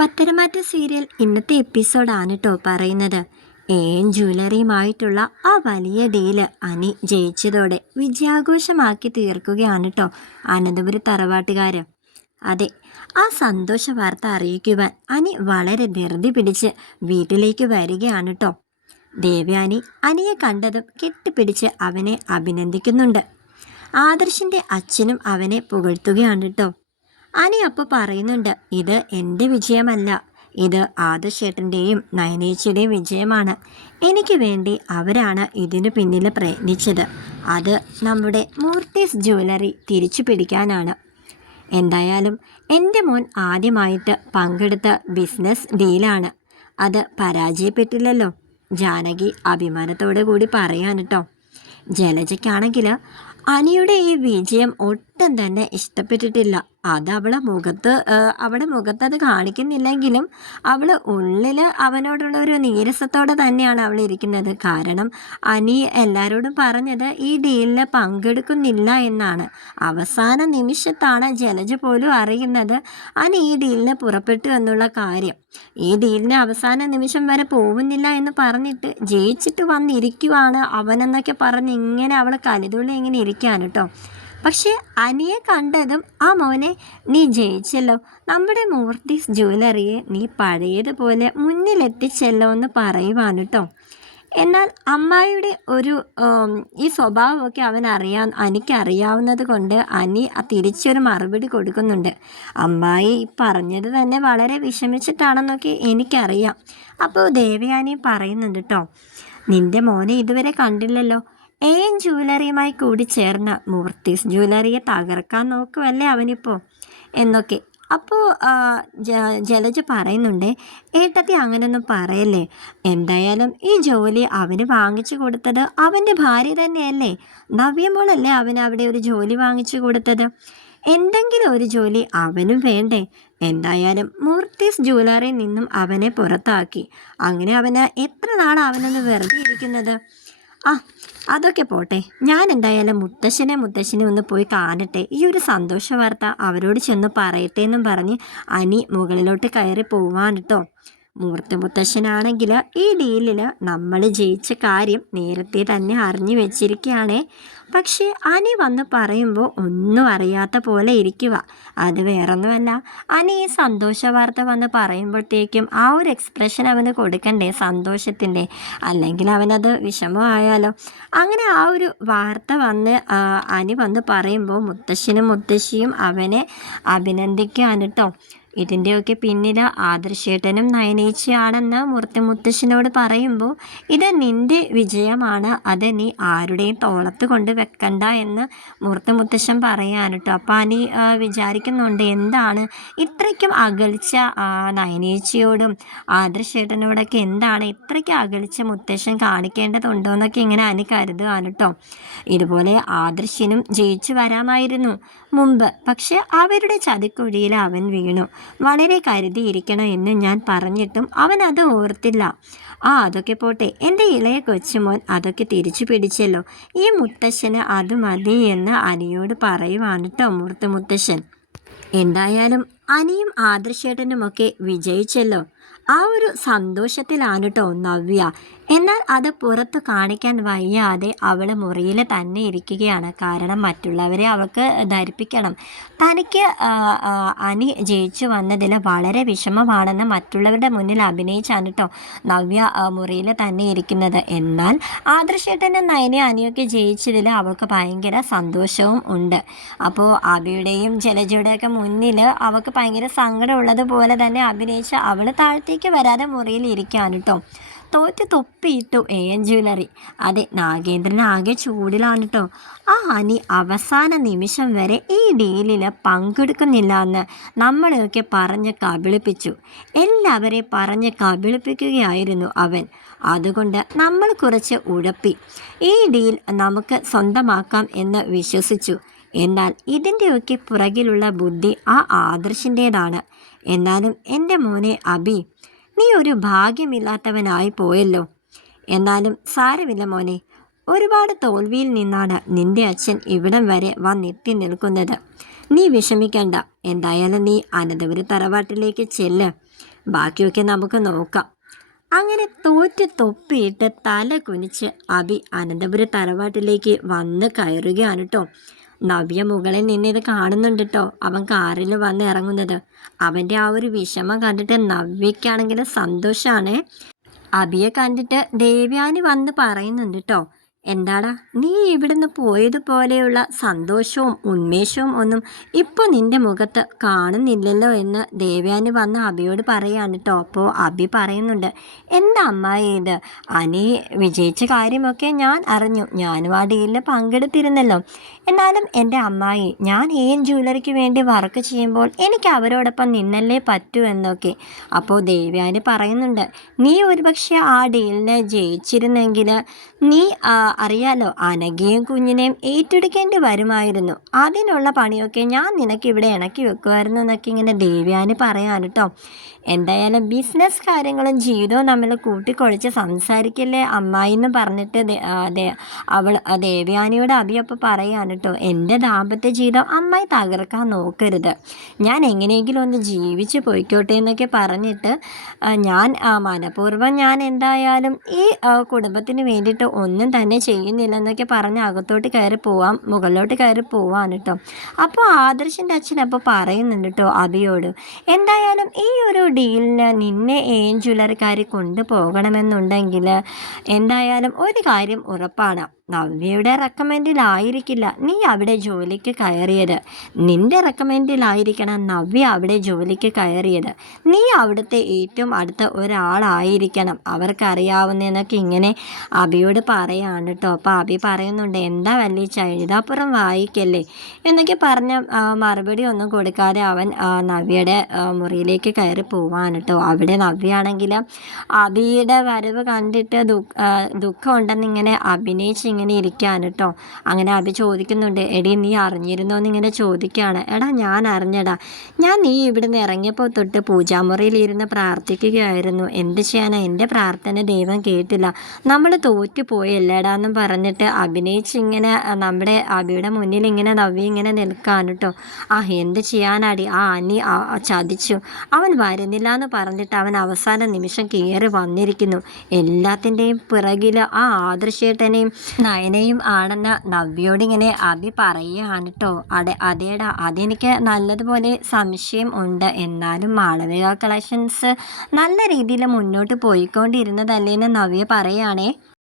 പത്തരമാറ്റ serial ഇന്നത്തെ എപ്പിസോഡാണ് കേട്ടോ പറയുന്നത്. ജ്വല്ലറിയുമായിട്ടുള്ള ആ വലിയ ഡീല് അനി ജയിച്ചതോടെ വിജയാഘോഷമാക്കി തീർക്കുകയാണ് കേട്ടോ അനന്തപുരി തറവാട്ടുകാർ. അതെ, ആ സന്തോഷ വാർത്ത അറിയിക്കുവാൻ അനി വളരെ ധൃതി പിടിച്ച് വീട്ടിലേക്ക് വരികയാണ് കേട്ടോ. ദേവയാനി അനിയെ കണ്ടതും കെട്ടിപ്പിടിച്ച് അവനെ അഭിനന്ദിക്കുന്നുണ്ട്. ആദർശിൻ്റെ അച്ഛനും അവനെ പുകഴ്ത്തുകയാണ് കേട്ടോ. അനി അപ്പോൾ പറയുന്നുണ്ട്, ഇത് എൻ്റെ വിജയമല്ല, ഇത് ആദർശേട്ടൻ്റെയും നയനേച്ചിയുടെയും വിജയമാണ്. എനിക്ക് വേണ്ടി അവരാണ് ഇതിനു പിന്നിൽ പ്രയത്നിച്ചത്. അത് നമ്മുടെ മൂർത്തീസ് ജ്വല്ലറി തിരിച്ചു പിടിക്കാനാണ്. എന്തായാലും എൻ്റെ മോൻ ആദ്യമായിട്ട് പങ്കെടുത്ത ബിസിനസ് ഡീലാണ്. അത് പരാജയപ്പെട്ടില്ലല്ലോ. ജാനകി അഭിമാനത്തോടു കൂടി പറയാൻ കേട്ടോ. ജലജയ്ക്കാണെങ്കിൽ അനിയുടെ ഈ വിജയം ഒട്ടും തന്നെ ഇഷ്ടപ്പെട്ടിട്ടില്ല. അത് അവളെ മുഖത്ത് അത് കാണിക്കുന്നില്ലെങ്കിലും അവൾ ഉള്ളിൽ അവനോടുള്ള ഒരു നീരസത്തോടെ തന്നെയാണ് അവൾ ഇരിക്കുന്നത്. കാരണം അനി എല്ലാവരോടും പറഞ്ഞത് ഈ ഡീലിൽ പങ്കെടുക്കുന്നില്ല എന്നാണ്. അവസാന നിമിഷത്താണ് ജലജ പോലും അറിയുന്നത് അനി ഈ ഡീലിന് പുറപ്പെട്ടു എന്നുള്ള കാര്യം. ഈ ഡീലിന് അവസാന നിമിഷം വരെ പോകുന്നില്ല എന്ന് പറഞ്ഞിട്ട് ജയിച്ചിട്ട് വന്നിരിക്കുവാണ് അവനെന്നൊക്കെ പറഞ്ഞ് ഇങ്ങനെ അവൾ കലിതുള്ളി ഇങ്ങനെ ഇരിക്കുകയാണ് കേട്ടോ. പക്ഷേ അനിയെ കണ്ടതും, ആ മോനെ നീ ജയിച്ചല്ലോ, നമ്മുടെ മൂർത്തീസ് ജ്വല്ലറിയെ നീ പഴയതുപോലെ മുന്നിലെത്തിച്ചല്ലോ എന്ന് പറയുവാണ് കേട്ടോ. എന്നാൽ അമ്മായിയുടെ ഒരു ഈ സ്വഭാവമൊക്കെ എനിക്കറിയാവുന്നത് കൊണ്ട് അനി തിരിച്ചൊരു മറുപടി കൊടുക്കുന്നുണ്ട്. അമ്മായി പറഞ്ഞത് തന്നെ വളരെ വിഷമിച്ചിട്ടാണെന്നൊക്കെ എനിക്കറിയാം. അപ്പോൾ ദേവയാനി പറയുന്നുണ്ട് കേട്ടോ, നിൻ്റെ മോനെ ഇതുവരെ കണ്ടില്ലല്ലോ. ജ്വല്ലറിയുമായി കൂടി ചേർന്ന് മൂർത്തീസ് ജ്വല്ലറിയെ തകർക്കാൻ നോക്കുമല്ലേ അവനിപ്പോൾ എന്നൊക്കെ. അപ്പോൾ ജലജ പറയുന്നുണ്ട്, ഏട്ടത്തി അങ്ങനെയൊന്നും പറയല്ലേ. എന്തായാലും ഈ ജോലി അവന് വാങ്ങിച്ചു കൊടുത്തത് അവൻ്റെ ഭാര്യ തന്നെയല്ലേ. നവ്യമോളല്ലേ അവന് അവിടെ ഒരു ജോലി വാങ്ങിച്ചു കൊടുത്തത്. എന്തെങ്കിലും ഒരു ജോലി അവനും വേണ്ടേ. എന്തായാലും മൂർത്തീസ് ജ്വല്ലറിയിൽ നിന്നും അവനെ പുറത്താക്കി. അങ്ങനെ അവന് എത്ര നാളാണ് അവനൊന്ന് വെറുതെ ഇരിക്കുന്നത്. അതൊക്കെ പോട്ടെ, ഞാൻ എന്തായാലും മുത്തശ്ശനെ ഒന്ന് പോയി കാണട്ടെ. ഈ ഒരു സന്തോഷ വാർത്ത അവരോട് ചെന്ന് പറയട്ടെ എന്നും പറഞ്ഞ് അനി മുകളിലോട്ട് കയറി പോവാൻ കേട്ടോ. മുത്തശ്ശനാണെങ്കിൽ ഈ ഡീലിൽ നമ്മൾ ജയിച്ച കാര്യം നേരത്തെ തന്നെ അറിഞ്ഞു വെച്ചിരിക്കുകയാണേ. പക്ഷേ അനി വന്ന് പറയുമ്പോൾ ഒന്നും അറിയാത്ത പോലെ ഇരിക്കുക. അത് വേറൊന്നുമല്ല, അനി ഈ സന്തോഷ വാർത്ത വന്ന് പറയുമ്പോഴത്തേക്കും ആ ഒരു എക്സ്പ്രഷൻ അവന് കൊടുക്കണ്ടേ സന്തോഷത്തിൻ്റെ, അല്ലെങ്കിൽ അവനത് വിഷമമായാലോ. അങ്ങനെ ആ ഒരു വാർത്ത അനി വന്ന് പറയുമ്പോൾ മുത്തശ്ശനും മുത്തശ്ശിയും അവനെ അഭിനന്ദിക്കുകയാണ് കേട്ടോ. ഇതിൻ്റെയൊക്കെ പിന്നിൽ ആദർശേട്ടനും നയനേച്ചിയാണെന്ന് മുത്തശ്ശനോട് പറയുമ്പോൾ, ഇത് നിൻ്റെ വിജയമാണ്, അത് നീ ആരുടെയും തോളത്ത് കൊണ്ട് വെക്കണ്ട എന്ന് മുത്തശ്ശൻ പറയാൻ കേട്ടോ. അപ്പോൾ അനി വിചാരിക്കുന്നുണ്ട്, എന്താണ് ഇത്രയ്ക്കും അകൽച്ച നയനേച്ചിയോടും ആദർശേട്ടനോടൊക്കെ എന്താണ് ഇത്രയ്ക്ക് അകൽച്ച മുത്തശ്ശൻ കാണിക്കേണ്ടതുണ്ടോ എന്നൊക്കെ ഇങ്ങനെ അനി കരുതുകയാണ് കേട്ടോ. ഇതുപോലെ ആദർശനും ജയിച്ചു വരാമായിരുന്നു മുമ്പ്, പക്ഷെ അവരുടെ ചതിക്കുഴിയിൽ അവൻ വീണു. വളരെ കരുതിയിരിക്കണം എന്ന് ഞാൻ പറഞ്ഞിട്ടും അവൻ അത് ഓർത്തില്ല. അതൊക്കെ പോട്ടെ, എൻ്റെ ഇളയ കൊച്ചുമോൻ അതൊക്കെ തിരിച്ചു പിടിച്ചല്ലോ. ഈ മുത്തശ്ശന് അത് മതി എന്ന് അനിയോട് പറയുവാണ് കേട്ടോ മുത്തശ്ശൻ. എന്തായാലും അനിയും ആദർശേട്ടനുമൊക്കെ വിജയിച്ചല്ലോ. ആ ഒരു സന്തോഷത്തിലാണ് കേട്ടോ നവ്യ. എന്നാൽ അത് പുറത്ത് കാണിക്കാൻ വയ്യാതെ അവൾ മുറിയിൽ തന്നെ ഇരിക്കുകയാണ്. കാരണം മറ്റുള്ളവരെ അവൾക്ക് ധരിപ്പിക്കണം. തനിക്ക് അനി ജയിച്ചു വന്നതിൽ വളരെ വിഷമമാണെന്ന് മറ്റുള്ളവരുടെ മുന്നിൽ അഭിനയിച്ചാണ് കേട്ടോ നവ്യ മുറിയിൽ തന്നെ ഇരിക്കുന്നത്. എന്നാൽ ആദർശേട്ടനും നയനെ അനിയൊക്കെ ജയിച്ചതിൽ അവൾക്ക് ഭയങ്കര സന്തോഷവും ഉണ്ട്. അപ്പോൾ അബിയുടെയും ജലജയുടെയൊക്കെ മുന്നിൽ അവൾക്ക് ഭയങ്കര സങ്കടമുള്ളതുപോലെ തന്നെ അഭിനയിച്ച് അവൾ താഴത്തേക്ക് വരാതെ മുറിയിൽ ഇരിക്കുകയാണ് കേട്ടോ. തോറ്റ് തൊപ്പിയിട്ടു ജ്വല്ലറി. അതെ, നാഗേന്ദ്രൻ ആകെ ചൂടിലാണ് കേട്ടോ. അനി അവസാന നിമിഷം വരെ ഈ ഡീലിൽ പങ്കെടുക്കുന്നില്ല എന്ന് നമ്മളെയൊക്കെ പറഞ്ഞ് കബളിപ്പിച്ചു. എല്ലാവരെയും പറഞ്ഞ് കബളിപ്പിക്കുകയായിരുന്നു അവൻ. അതുകൊണ്ട് നമ്മൾ കുറച്ച് ഉഴപ്പി ഈ ഡീൽ നമുക്ക് സ്വന്തമാക്കാം എന്ന് വിശ്വസിച്ചു. എന്നാൽ ഇതിൻ്റെയൊക്കെ പുറകിലുള്ള ബുദ്ധി ആദർശിൻ്റേതാണ്. എന്നാലും എൻ്റെ മോനെ അബി, നീ ഒരു ഭാഗ്യമില്ലാത്തവനായി പോയല്ലോ. എന്നാലും സാരമില്ല മോനെ, ഒരുപാട് തോൽവിയിൽ നിന്നാണ് നിൻ്റെ അച്ഛൻ ഇവിടം വരെ വന്നെത്തി നിൽക്കുന്നത്. നീ വിഷമിക്കണ്ട. എന്തായാലും നീ അനന്തപുരി തറവാട്ടിലേക്ക് ചെല്ല്. ബാക്കിയൊക്കെ നമുക്ക് നോക്കാം. അങ്ങനെ തോറ്റ് തൊപ്പിയിട്ട് തല കുനിച്ച് അഭി അനന്തപുര തറവാട്ടിലേക്ക് വന്ന് കയറുകയാണ് കേട്ടോ. നവ്യ മുകളിൽ നിന്ന് ഇത് കാണുന്നുണ്ട് കേട്ടോ. അവൻ കാറിൽ വന്ന് ഇറങ്ങുന്നത്. അവൻ്റെ ആ ഒരു വിഷമം കണ്ടിട്ട് നവ്യക്കാണെങ്കിൽ സന്തോഷമാണ്. അഭിയെ കണ്ടിട്ട് ദേവ്യാനി വന്ന് പറയുന്നുണ്ട് കേട്ടോ, എന്താടാ നീ ഇവിടുന്ന് പോയതുപോലെയുള്ള സന്തോഷവും ഉന്മേഷവും ഒന്നും ഇപ്പോൾ നിൻ്റെ മുഖത്ത് കാണുന്നില്ലല്ലോ എന്ന് ദേവ്യാനി വന്ന് അഭിയോട് പറയാണ് കേട്ടോ. അപ്പോൾ അഭി പറയുന്നുണ്ട്, എന്താ അമ്മായി ഇത്, അനി വിജയിച്ച കാര്യമൊക്കെ ഞാൻ അറിഞ്ഞു, ഞാനും ആ ഡീലിൽ പങ്കെടുത്തിരുന്നല്ലോ. എന്നാലും എൻ്റെ അമ്മായി, ഞാൻ ജ്വല്ലറിക്ക് വേണ്ടി വർക്ക് ചെയ്യുമ്പോൾ എനിക്ക് അവരോടൊപ്പം നിന്നല്ലേ പറ്റൂ എന്നൊക്കെ. അപ്പോൾ ദേവ്യാനി പറയുന്നുണ്ട്, നീ ഒരുപക്ഷെ ആ ഡീലിനെ ജയിച്ചിരുന്നെങ്കിൽ നീ അറിയാലോ അനഘയും കുഞ്ഞിനെയും ഏറ്റെടുക്കേണ്ടി വരുമായിരുന്നു. അതിനുള്ള പണിയൊക്കെ ഞാൻ നിനക്കിവിടെ ഇണക്കി വെക്കുമായിരുന്നു എന്നൊക്കെ ഇങ്ങനെ ദേവ്യാനി പറയാൻ കേട്ടോ. എന്തായാലും ബിസിനസ് കാര്യങ്ങളും ജീവിതവും തമ്മിൽ കൂട്ടിക്കൊഴിച്ച് സംസാരിക്കില്ലേ അമ്മായി എന്ന് പറഞ്ഞിട്ട് അവൾ ദേവ്യാനിയോട് അഭിയപ്പോൾ പറയാണ് കേട്ടോ, എൻ്റെ ദാമ്പത്യ ജീവിതം അമ്മായി തകർക്കാൻ നോക്കരുത്, ഞാൻ എങ്ങനെയെങ്കിലും ഒന്ന് ജീവിച്ച് പോയിക്കോട്ടെ എന്നൊക്കെ പറഞ്ഞിട്ട് ഞാൻ മനഃപൂർവ്വം ഞാൻ എന്തായാലും ഈ കുടുംബത്തിന് വേണ്ടിയിട്ട് ഒന്നും തന്നെ ചെയ്യുന്നില്ലെന്നൊക്കെ പറഞ്ഞ് അകത്തോട്ട് മുകളിലോട്ട് കയറി പോവാണ് കേട്ടോ. അപ്പോൾ ആദർശിൻ്റെ അച്ഛൻ അപ്പോൾ പറയുന്നുണ്ട് കേട്ടോ അഭിയോട്, എന്തായാലും ഈ ഒരു ഡീലിന് നിന്നെ ജ്വല്ലറിക്കാർ കൊണ്ടുപോകണമെന്നുണ്ടെങ്കിൽ എന്തായാലും ഒരു കാര്യം ഉറപ്പാണ്, നവ്യയുടെ റെക്കമെൻഡിലായിരിക്കില്ല നീ അവിടെ ജോലിക്ക് കയറിയത്, നിൻ്റെ റെക്കമെൻഡിലായിരിക്കണം നവ്യ അവിടെ ജോലിക്ക് കയറിയത്, നീ അവിടുത്തെ ഏറ്റവും അടുത്ത ഒരാളായിരിക്കണം അവർക്കറിയാവുന്നതെന്നൊക്കെ ഇങ്ങനെ അഭിയോട് പറയാണ് കേട്ടോ. അപ്പോൾ അഭി പറയുന്നുണ്ട്, എന്താ വല്ലിച്ച എഴുതാപ്പുറം വായിക്കല്ലേ എന്നൊക്കെ പറഞ്ഞ മറുപടി ഒന്നും കൊടുക്കാതെ അവൻ നവ്യയുടെ മുറിയിലേക്ക് കയറി പോവാണ് കേട്ടോ. അവിടെ നവ്യയാണെങ്കിൽ അഭിയുടെ വരവ് കണ്ടിട്ട് ദുഃഖം ഉണ്ടെന്നിങ്ങനെ അഭിനയിച്ച് ഇങ്ങനെ ഇരിക്കുകയാണ് കേട്ടോ. അങ്ങനെ അഭി ചോദിക്കുന്നുണ്ട്, എടി നീ അറിഞ്ഞിരുന്നോ എന്നിങ്ങനെ ചോദിക്കുകയാണ്. എടാ ഞാൻ അറിഞ്ഞടാ, നീ ഇവിടുന്ന് ഇറങ്ങിയപ്പോൾ തൊട്ട് പൂജാമുറിയിലിരുന്ന് പ്രാർത്ഥിക്കുകയായിരുന്നു, എന്ത് ചെയ്യാനാ, എൻ്റെ പ്രാർത്ഥന ദൈവം കേട്ടില്ല, നമ്മൾ തോറ്റുപോയല്ലേടാ എന്നും പറഞ്ഞിട്ട് അഭിനയിച്ച് ഇങ്ങനെ നമ്മുടെ അഭിയുടെ മുന്നിൽ ഇങ്ങനെ നവ്യ ഇങ്ങനെ നിൽക്കാണ് കേട്ടോ. എന്ത് ചെയ്യാനാടി, അനി ചതിച്ചു, അവൻ വരുന്നില്ല എന്ന് പറഞ്ഞിട്ട് അവൻ അവസാന നിമിഷം കയറി വന്നിരിക്കുന്നു, എല്ലാത്തിൻ്റെയും പിറകിൽ ആദർശേട്ടനെയും നയനയും ആണെന്ന് നവ്യോടിങ്ങനെ അഭി പറയുകയാണ് കേട്ടോ. അതേടാ, അതെനിക്ക് നല്ലതുപോലെ സംശയം ഉണ്ട്, എന്നാലും മാളവിക കളക്ഷൻസ് നല്ല രീതിയിൽ മുന്നോട്ട് പോയിക്കൊണ്ടിരുന്നതല്ലേന്ന് നവ്യ പറയുകയാണേ.